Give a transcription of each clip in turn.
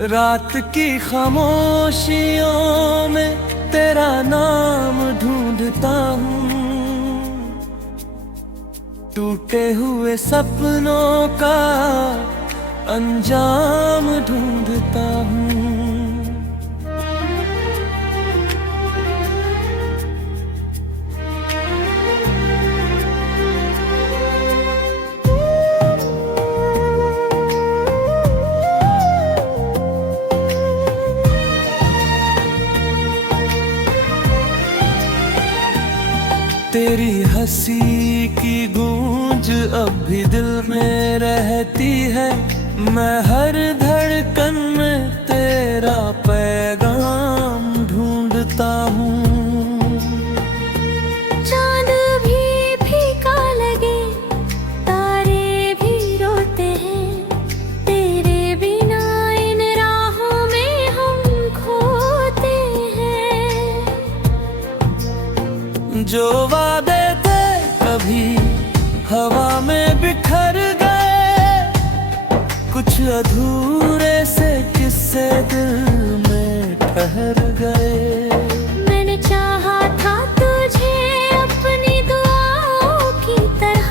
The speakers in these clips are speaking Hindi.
रात की खामोशियों में तेरा नाम ढूंढता हूँ, टूटे हुए सपनों का अंजाम ढूंढता हूँ। तेरी हंसी की गूंज अब भी दिल में रहती है, मैं हर धड़कन में तेरा पैगाम ढूंढता हूँ। चांद भी फीका लगे, तारे भी रोते हैं, तेरे बिना इन राहों में हम खोते हैं। जो वादे थे कभी हवा में बिखर गए, कुछ अधूरे से किस्से दिल में ठहर गए। मैंने चाहा था तुझे अपनी दुआओं की तरह,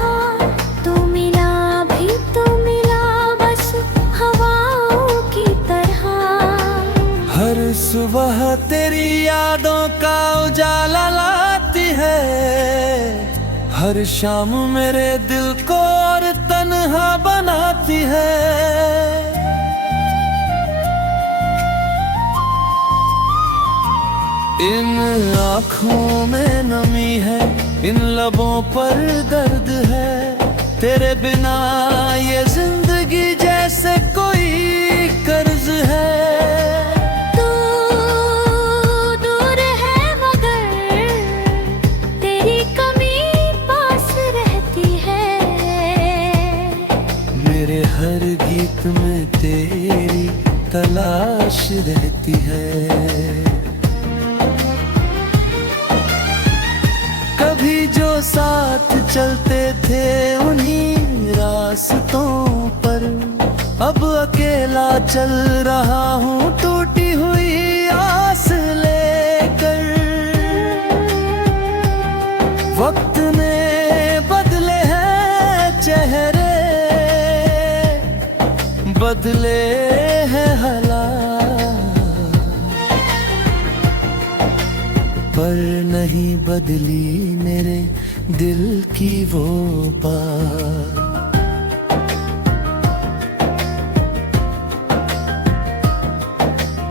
तू मिला भी तो मिला बस हवाओं की तरह। हर सुबह तेरी यादों का उजाला लाती है, हर शाम मेरे दिल को और तन्हा बनाती है। इन आँखों में नमी है, इन लबों पर दर्द है, तेरे बिना ये जिंदगी जैसे कोई कर्ज है। तू दूर है मगर तेरी कमी पास रहती है, मेरे हर गीत में तेरी तलाश रहती है। कभी जो साथ चलते थे उन्हीं रास्तों पर, अब अकेला चल रहा हूँ टूटी हुई आस लेकर। वक्त ने बदले हैं चेहरे, बदले हैं हालात, पर नहीं बदली मेरे दिल की वो बात।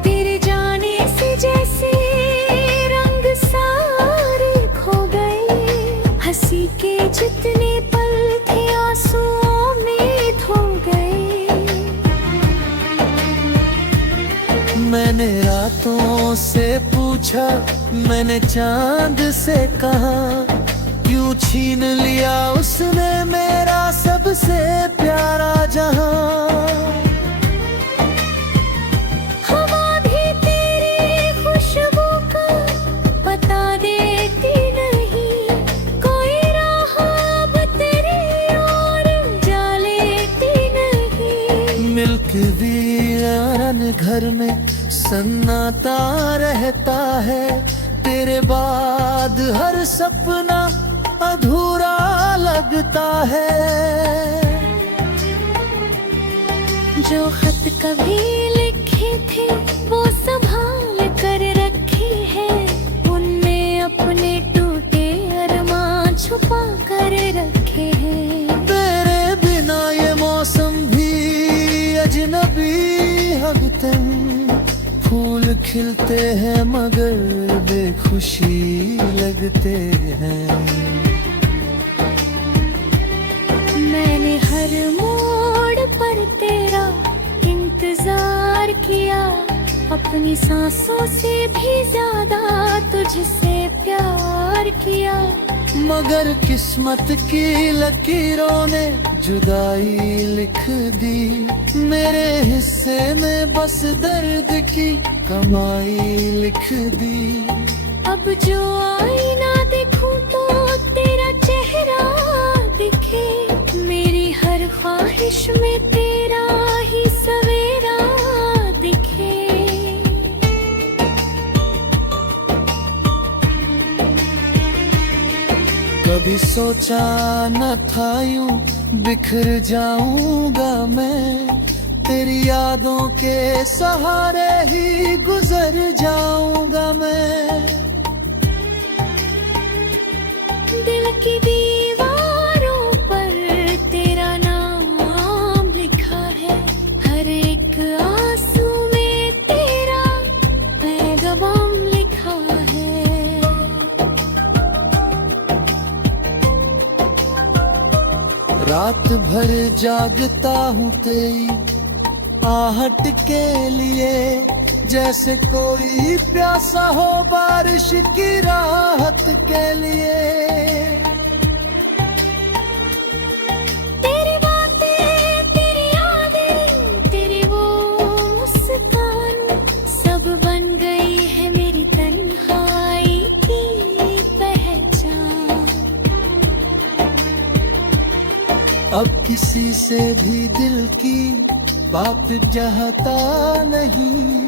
तेरे जाने से जैसे रंग सारे खो गए, हंसी के जितने पल थे आंसुओं में धो गए। मैंने रातों से पूछा, मैंने चांद से कहा, क्यों छीन लिया उसने मेरा सबसे प्यारा जहां। हवा भी तेरी खुशबू का बता देती नहीं, कोई राह अब तेरी ओर जा लेती नहीं। मिल्क वीरान घर में सन्नाटा रहता है, तेरे बाद हर सपना अधूरा लगता है। जो खत कभी लिखे थे वो संभाल कर रखे हैं, उनमें अपने टूटे अरमान छुपा कर रखे हैं। तेरे बिना ये मौसम भी अजनबी लगते हैं, फूल खिलते हैं मगर बेखुशी लगते हैं। मैंने हर मोड़ पर तेरा इंतजार किया, अपनी सांसों से भी ज्यादा तुझसे प्यार किया। मगर किस्मत की लकीरों ने जुदाई लिख दी, मेरे हिस्से में बस दर्द की कमाई लिख दी। अब जो आईना देखूं तो तेरा चेहरा दिखे, मेरी हर ख्वाहिश में तेरा ही सवेरा दिखे। कभी सोचा न था यूं बिखर जाऊंगा मैं, तेरी यादों के सहारे ही गुजर जाऊंगा मैं। दिल की दीवारों पर तेरा नाम लिखा है, हर एक आंसू में तेरा पैगाम लिखा है। रात भर जागता हूँ तेरी आहट के लिए, जैसे कोई प्यासा हो बारिश की राहत के लिए। तेरी बातें, तेरी यादें, तेरी वो मुस्कान, सब बन गई है मेरी तन्हाई की पहचान। अब किसी से भी दिल की बात चाहता नहीं,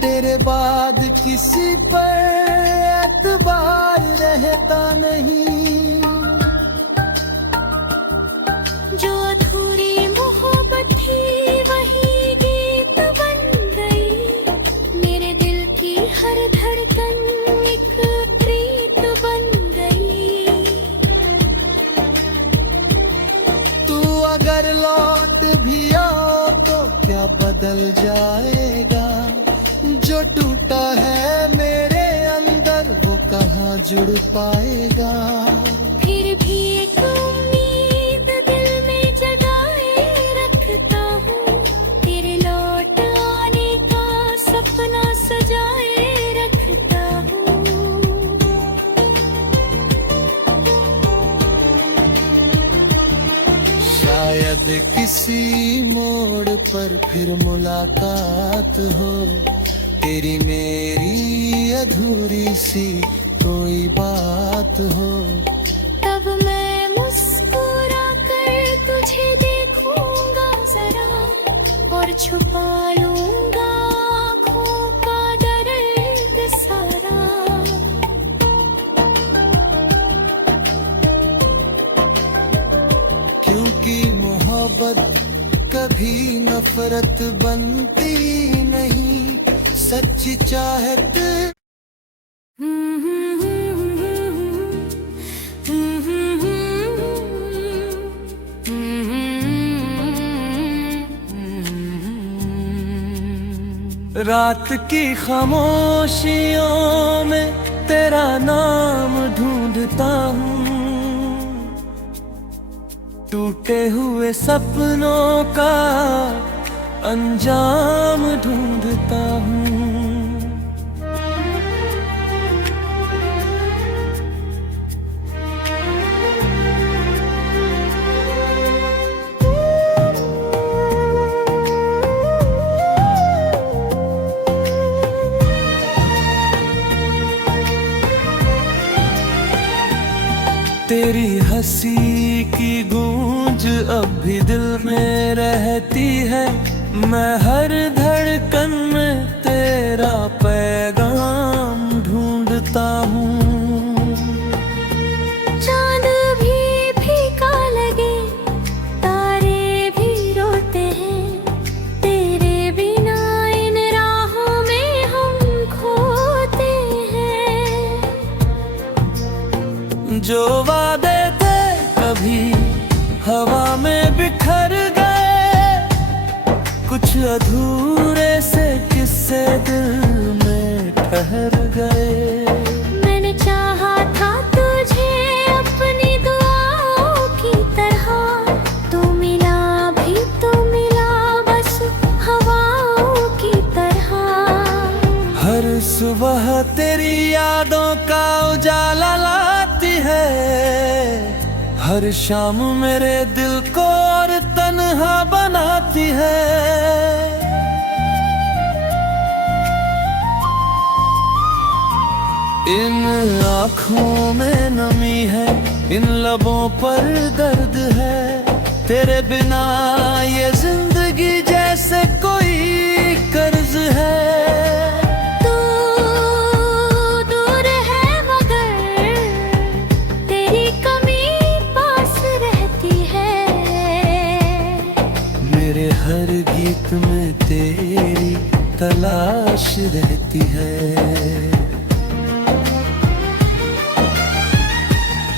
तेरे बाद किसी पर एतबार रहता नहीं। जो अधूरी मोहब्बत थी वही गीत बन गई, मेरे दिल की हर धड़कन एक प्रीत बन गई। तू अगर लौट भी आओ तो क्या बदल जाएगा, जो टूटा है मेरे अंदर वो कहाँ जुड़ पाएगा। फिर भी एक उम्मीद दिल में जगाए रखता हूँ, तेरे लौट आने का सपना सजाए रखता हूँ। शायद किसी मोड़ पर फिर मुलाकात हो, तेरी मेरी अधूरी सी कोई बात हो। तब मैं मुस्कुरा कर तुझे देखूंगा जरा, और छुपा लूंगा आँखों का दर्द सारा। क्योंकि मोहब्बत कभी नफरत बनती नहीं, सच्ची चाहत। रात की खामोशियों में तेरा नाम ढूंढता हूँ, टूटे हुए सपनों का अंजाम ढूंढता हूँ। तेरी हंसी की गूंज अब भी दिल में रहती है, मैं हर धड़कन में तेरा पैगाम ढूंढता हूँ। चांद भी फीका लगे, तारे भी रोते हैं, तेरे बिना इन राहों में हम खोते हैं। जो वादे थे कभी हवा में बिखर गए, कुछ अधूरे से किस्से दिल में ठहर गए। मैंने चाहा था तुझे अपनी दुआओं की तरह, तू मिला भी तो मिला बस हवाओं की तरह। हर सुबह तेरी यादों का उजाला लाती है, हर शाम मेरे दिल को और तन्हा बनाती है। इन आँखों में नमी है, इन लबों पर दर्द है, तेरे बिना ये जिंदगी जैसे कोई कर्ज है। तू दूर है मगर तेरी कमी रहती है।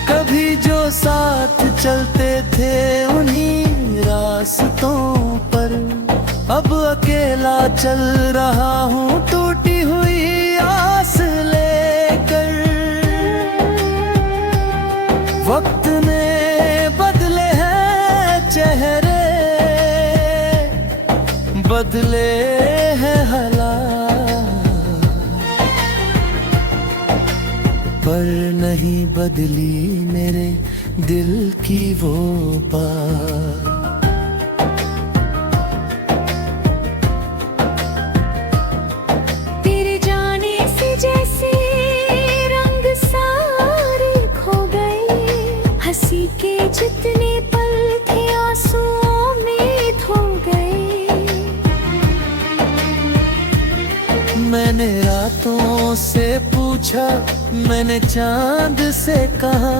कभी जो साथ चलते थे उन्हीं रास्तों पर, अब अकेला चल रहा हूँ टूटी हुई आस लेकर। वक्त ने बदले हैं चेहरे, बदले हैं हालात, पर नहीं बदली मेरे दिल की वो बात। तेरे जाने से जैसे रंग सारे खो गए, हंसी के जितने पल थे आंसुओं में धो गए। मैंने रातों से पूछा, मैंने चांद से कहा,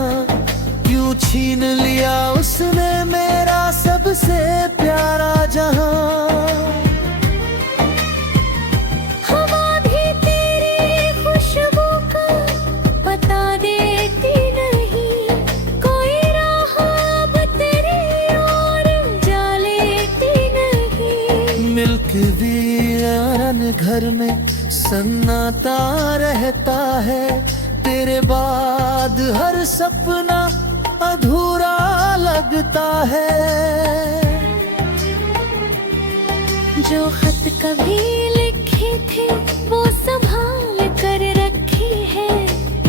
क्यों छीन लिया उसने मेरा सबसे प्यारा जहां। हवा भी तेरी खुशबू का बता देती नहीं, कोई राह अब तेरी ओर जा लेती नहीं। मिल्क वीरान घर में सन्नाटा रहता है, तेरे बाद हर सपना अधूरा लगता है। जो खत कभी लिखे थे वो संभाल कर रखे हैं,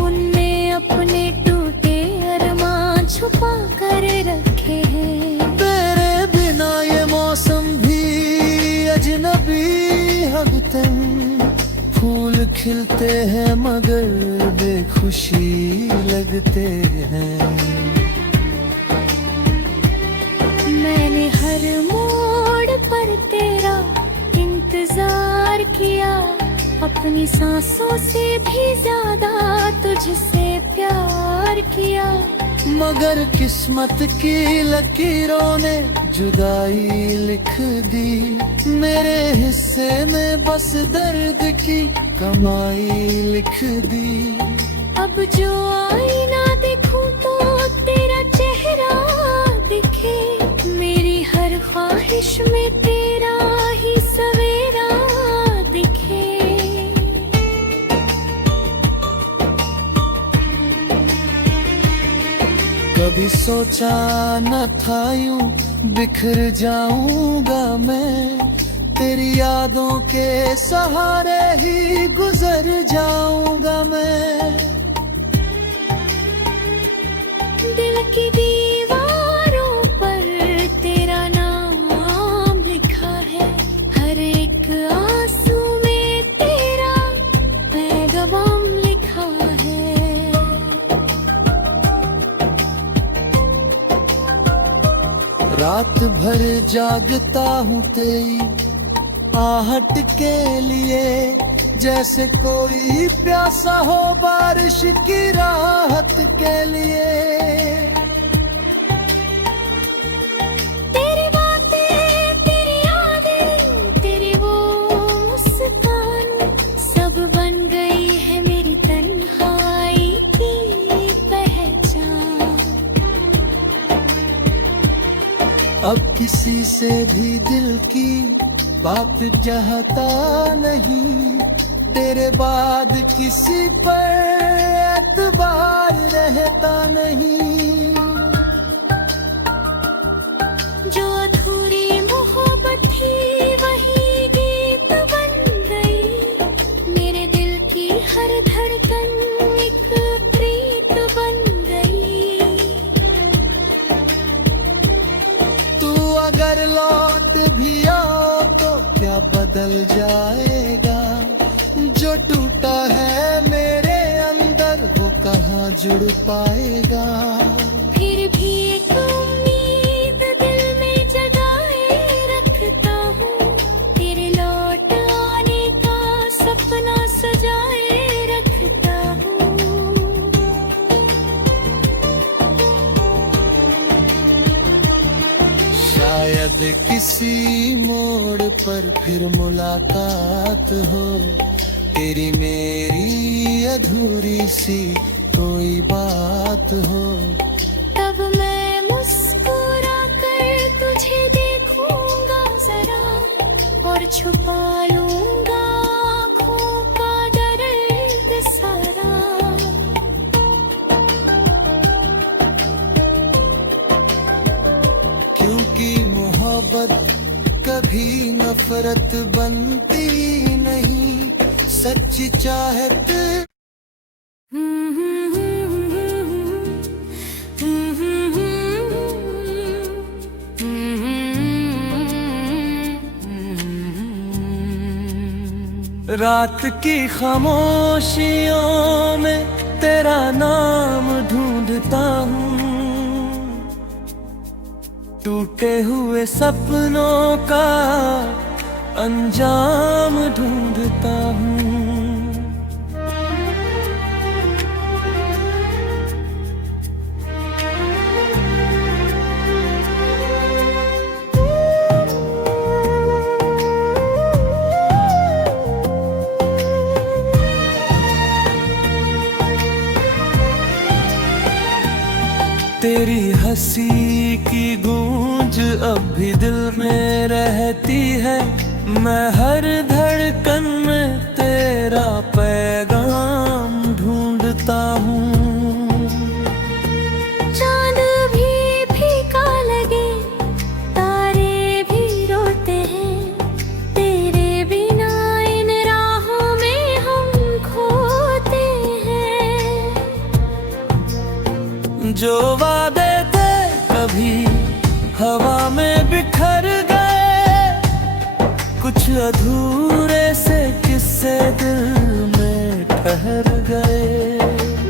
उनमें अपने टूटे अरमान छुपा कर रखे हैं। तेरे बिना ये मौसम भी अजनबी हगतन, फूल खिलते हैं मगर बेखुशी लगते हैं। मैंने हर मोड़ पर तेरा इंतजार किया, अपनी सांसों से भी ज्यादा तुझसे प्यार किया। मगर किस्मत की लकीरों ने जुदाई लिख दी, मेरे हिस्से में बस दर्द की कमाई लिख दी। अब जो आईना देखूं तो तेरा चेहरा दिखे, मेरी हर ख्वाहिश में तेरा ही सवेरा दिखे। कभी सोचा न था यूं बिखर जाऊंगा मैं, तेरी यादों के सहारे ही गुजर जाऊंगा मैं। दिल की दीवारों पर तेरा नाम लिखा है, हर एक आंसू में तेरा पैगाम लिखा है। रात भर जागता हूँ तेरी आहट के लिए, जैसे कोई प्यासा हो बारिश की राहत के लिए। तेरी बातें, तेरी यादें, तेरी वो मुस्कान, सब बन गई है मेरी तन्हाई की पहचान। अब किसी से भी दिल की बात चाहता नहीं, तेरे बाद किसी पर एतबार रहता नहीं। जो अधूरी मोहब्बत थी वही गीत बन गई, मेरे दिल की हर धड़कन एक प्रीत बन गई। तू अगर लौट भी आओ तो क्या बदल जाएगा, जो टूटा है मेरे अंदर वो कहाँ जुड़ पाएगा। फिर भी एक उम्मीद दिल में जगाए रखता हूँ, तेरे लौट आने का सपना सजाए रखता हूँ। शायद किसी मोड़ पर फिर मुलाकात हो, तेरी मेरी अधूरी सी कोई बात हो, तब मैं मुस्कुरा कर तुझे देखूंगा जरा, और छुपा लूंगा आँखों का दर्द सारा। क्योंकि मोहब्बत कभी नफरत बनती नहीं, सच्ची चाहत रात की खामोशियों में तेरा नाम ढूंढता हूँ, टूटे हुए सपनों का अंजाम ढूंढता हूँ। तेरी हंसी की गूंज अब भी दिल में रहती है, मैं हर धड़कन में तेरा पैगाम ढूंढता हूँ। चांद भी फीका लगे, तारे भी रोते हैं, तेरे बिना इन राहों में हम खोते हैं। जो वादे थे कभी हवा में बिखर गए, कुछ अधूरे से किस्से दिल में ठहर गए।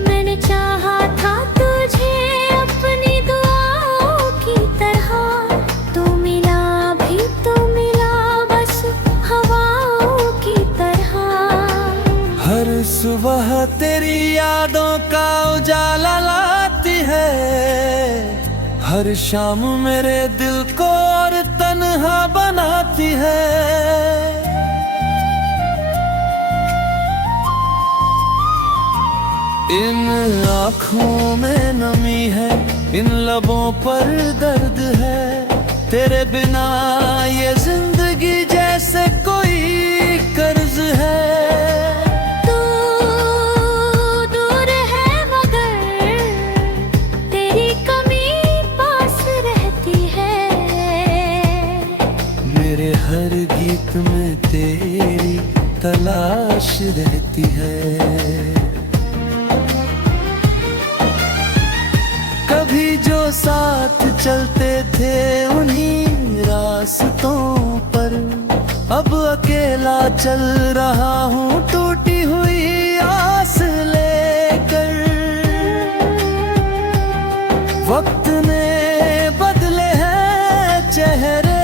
मैंने चाहा था तुझे अपनी दुआओं की तरह, तू मिला भी तो मिला बस हवाओं की तरह। हर सुबह तेरी यादों का उजाला लाती है, हर शाम मेरे दिल को और तन्हा बनाती है। इन आँखों में नमी है, इन लबों पर दर्द है, तेरे बिना ये जिंदगी जैसे कोई कर्ज है। तू दूर है मगर तेरी कमी पास रहती है, मेरे हर गीत में तेरी तलाश रहती है। कभी जो साथ चलते थे उन्हीं रास्तों पर, अब अकेला चल रहा हूँ टूटी हुई आस लेकर। वक्त ने बदले हैं चेहरे,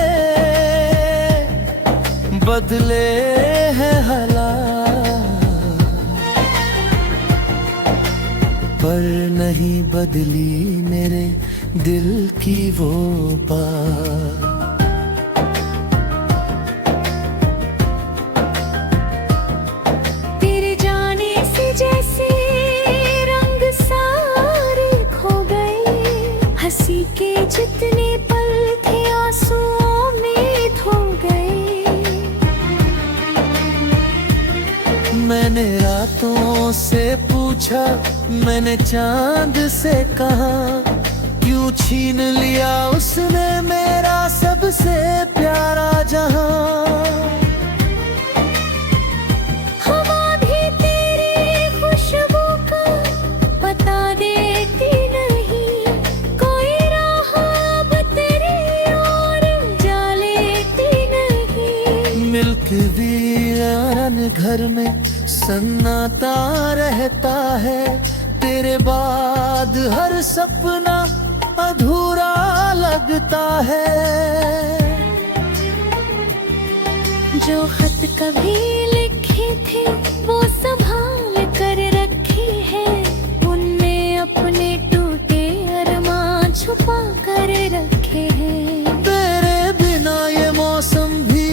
बदले हैं हालात, पर नहीं बदली मेरे दिल की वो बात। तेरे जाने से जैसे रंग सारे खो गए, हंसी के जितने पल थे आंसुओं में धो गए। मैंने रातों से पूछा, मैंने चांद से कहा, क्यों छीन लिया उसने मेरा सबसे प्यारा जहां। हवा भी तेरी खुशबू का बता देती नहीं, कोई राह अब तेरी ओर जा लेती नहीं। मिलके वीरान घर में सन्नाटा रहता है, तेरे बाद हर सपना अधूरा लगता है। जो खत कभी लिखे थे वो संभाल कर रखे हैं, उनमें अपने टूटे अरमान छुपा कर रखे हैं। तेरे बिना ये मौसम भी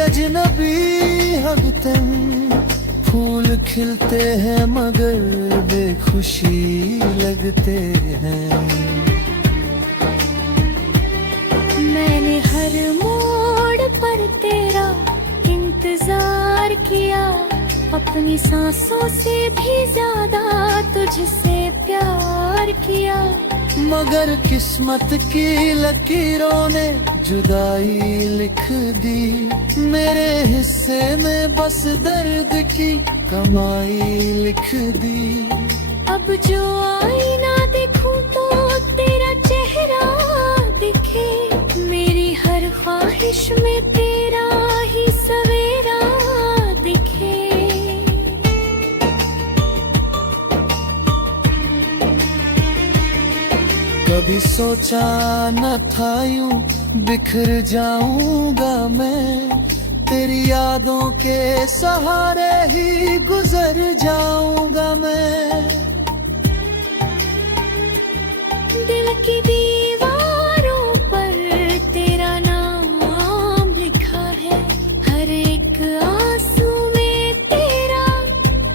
अजनबी हम तुम, मिलते हैं मगर बेखुशी लगते हैं। मैंने हर मोड़ पर तेरा इंतजार किया, अपनी सांसों से भी ज्यादा तुझसे प्यार किया। मगर किस्मत की लकीरों ने जुदाई लिख दी, मेरे हिस्से में बस दर्द की कमाई लिख दी। अब जो आईना देखूं तो तेरा चेहरा दिखे, मेरी हर ख्वाहिश में तेरा ही सवेरा दिखे। कभी सोचा न था यूं बिखर जाऊंगा मैं, तेरी यादों के सहारे ही गुजर जाऊंगा मैं। दिल की दीवारों पर तेरा नाम लिखा है, हर एक आंसू में तेरा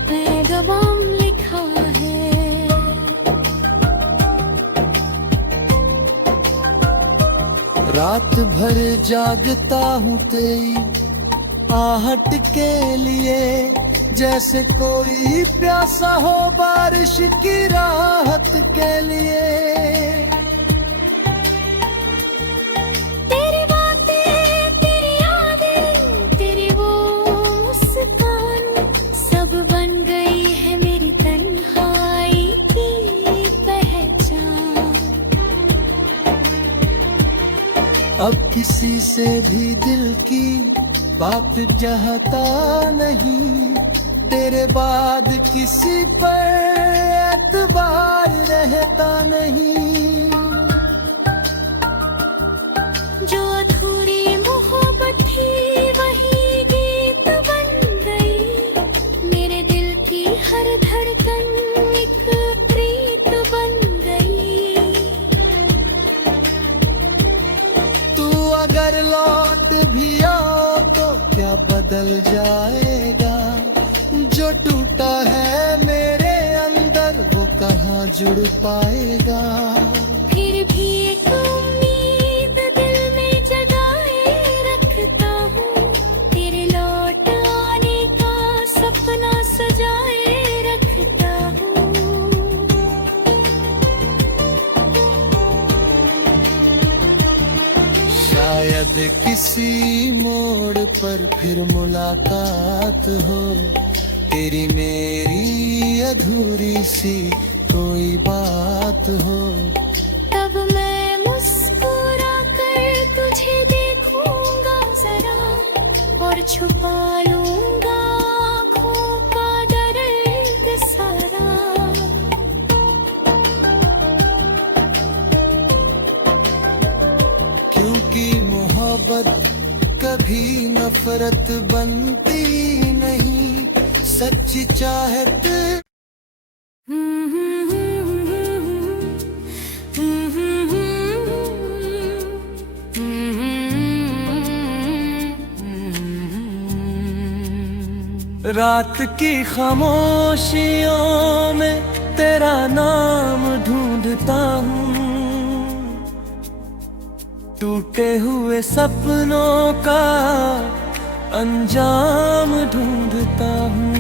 पैगाम लिखा है। रात भर जागता हूँ तेरी आहट के लिए, जैसे कोई प्यासा हो बारिश की राहत के लिए। तेरी बातें, तेरी यादें, तेरी वो मुस्कान, सब बन गई है मेरी तन्हाई की पहचान। अब किसी से भी दिल की बात चाहता नहीं, तेरे बाद किसी पर एतबार रहता नहीं। जो अधूरी मोहब्बत थी वही गीत बन गई, मेरे दिल की हर धड़कन एक प्रीत बन गई। तू अगर लौट भी आओ तो क्या बदल जाएगा, जो टूटा है मेरे अंदर वो कहाँ जुड़ पाएगा। फिर भी एक उम्मीद दिल में जगाए रखता हूँ, तेरे लौट आने का सपना सजाए रखता हूँ। शायद किसी मोड़ पर फिर मुलाकात हो, तेरी मेरी अधूरी सी कोई बात हो। तब मैं मुस्कुरा कर तुझे देखूंगा जरा, और छुपा लूंगा आँखों का दर्द सारा। क्योंकि मोहब्बत कभी नफरत बनती नहीं, सच्ची चाहत। रात की खामोशियों में तेरा नाम ढूंढता हूँ, टूटे हुए सपनों का अंजाम ढूंढता हूँ।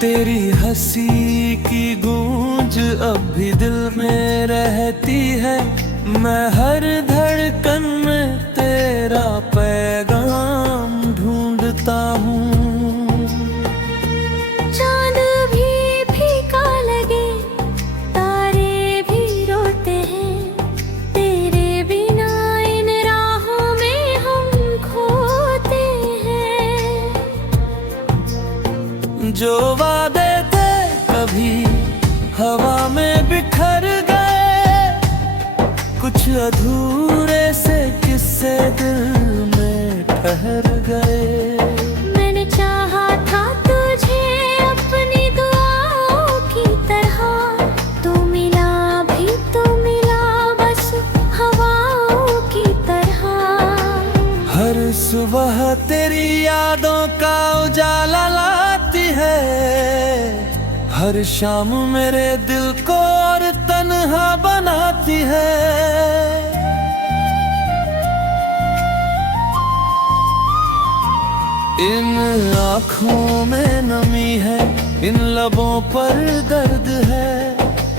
तेरी हंसी की गूंज अब भी दिल में रहती है, मैं हर धड़कन में तेरा पैगाम ढूंढता हूँ। चांद भी फीका लगे, तारे भी रोते हैं, तेरे बिना इन राहों में हम खोते हैं। जो वादे थे कभी हवा में बिखर गए, कुछ अधूरे से किस्से दिल में ठहर गए। मैंने चाहा था तुझे अपनी दुआओं की तरह, तू मिला भी तो मिला बस हवाओं की तरह। हर सुबह तेरी यादों का उजाला लाती है, हर शाम मेरे दिल को और तन्हा बनाती है। इन आँखों में नमी है, इन लबों पर दर्द है,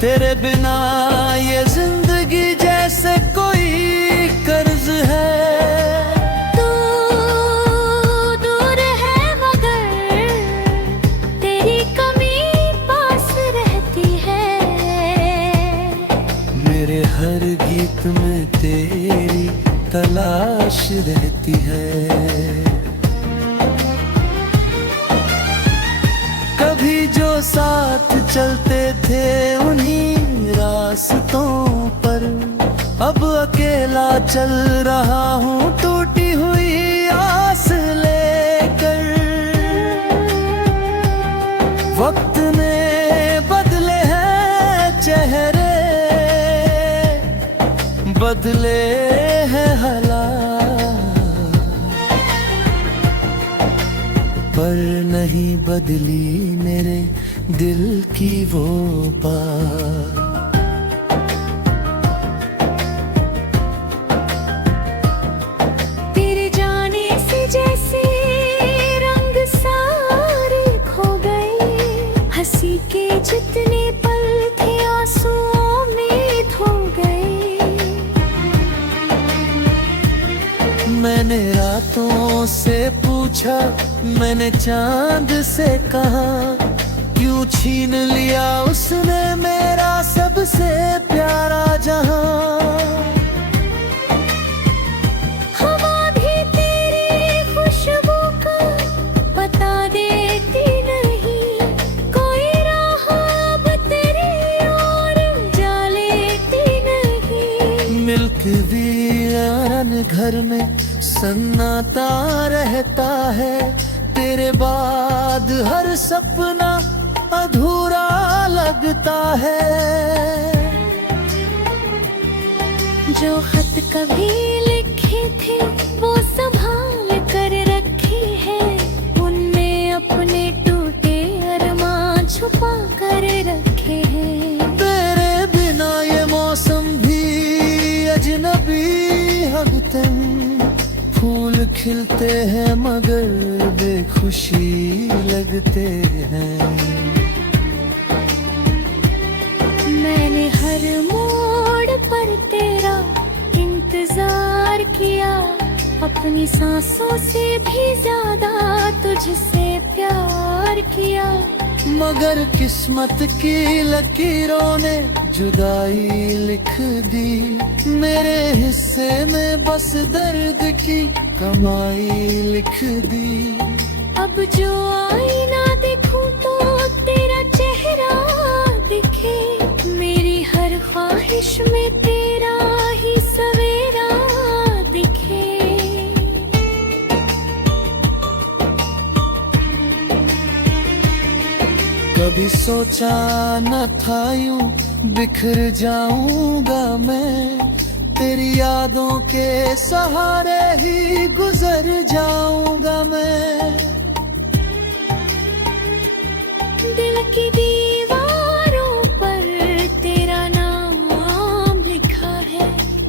तेरे बिना ये जिंदगी जैसे कोई कर्ज है। हर गीत में तेरी तलाश रहती है। कभी जो साथ चलते थे उन्हीं रास्तों पर, अब अकेला चल रहा हूँ टूटी हुई आस लेकर। वक्त ने बदले हैं चेहरे, बदले हैं हालात, पर नहीं बदली मेरे दिल की वो बात। तेरे जाने से जैसे रंग सारे खो गए, हंसी के जितने पल थे आंसुओं में धो गए। मैंने रातों से पूछा, मैंने चांद से कहा, क्यों छीन लिया उसने मेरा सबसे प्यारा जहां। हवा भी तेरी खुशबू का बता देती नहीं, कोई राह अब तेरी ओर जा लेती नहीं। मिल्क वीरान घर में सन्नाटा रहता है, तेरे बाद हर सपना अधूरा लगता है। जो खत कभी लिखे थे वो संभाल कर रखे हैं, उनमें अपने टूटे अरमान छुपा कर रखे हैं। तेरे बिना ये मौसम भी अजनबी हगतन, फूल खिलते हैं मगर बेखुशी लगते हैं। मैंने हर मोड़ पर तेरा इंतजार किया, अपनी सांसों से भी ज्यादा तुझसे प्यार किया। मगर किस्मत की लकीरों ने जुदाई लिख दी, मेरे हिस्से में बस दर्द की कमाई लिख दी। अब जो आईना देखूं तो तेरा चेहरा दिखे, मेरी हर ख्वाहिश में तेरा ही सवेरा दिखे। कभी सोचा न था यूं बिखर जाऊंगा मैं, तेरी यादों के सहारे ही गुजर जाऊंगा मैं। दिल की दीवारों पर तेरा नाम लिखा है,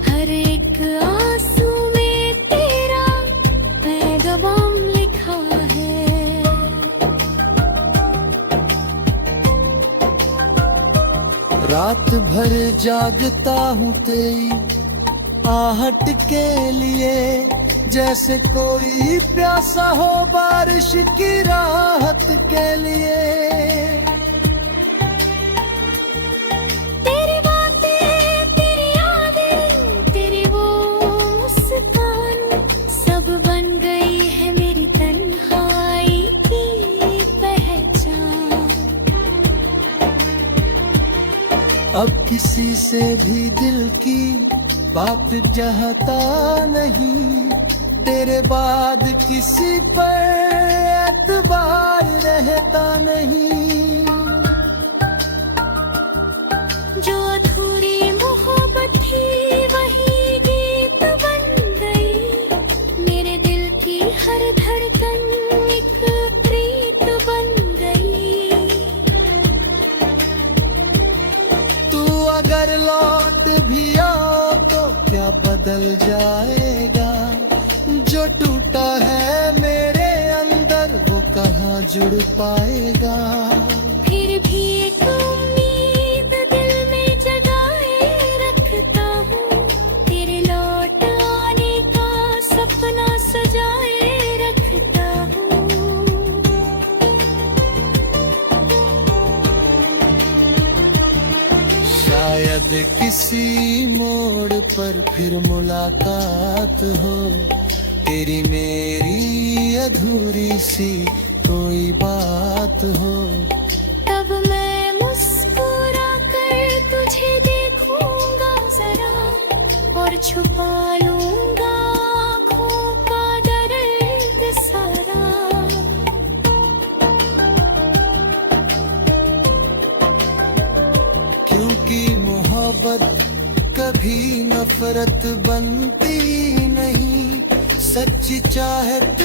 हर एक आंसू में तेरा पैगाम लिखा है। रात भर जागता हूँ तेरी आहट के लिए, जैसे कोई प्यासा हो बारिश की राहत के लिए। तेरी बातें, तेरी यादें, तेरी वो मुस्कान, सब बन गई है मेरी तन्हाई की पहचान। अब किसी से भी दिल की बात चाहता नहीं, तेरे बाद किसी पर एतबार रहता नहीं। जो अधूरी मोहब्बत थी वही गीत बन गई। मेरे दिल की हर धड़कन एक प्रीत बन गई। तू अगर लौट भी आओ तो क्या बदल जाएगा। जो टूटा है मेरे अंदर वो कहाँ जुड़ पाएगा। फिर भी एक उम्मीद दिल में जगाए रखता हूँ। तेरे लौट आने का सपना सजाए रखता हूँ। शायद किसी मोड़ पर फिर मुलाकात हो। तेरी मेरी अधूरी सी कोई बात हो। तब मैं मुस्कुरा कर तुझे देखूंगा जरा और छुपा लूंगा आँखों का दर्द सारा। क्योंकि मोहब्बत कभी नफरत बनती नहीं। सच्ची चाहत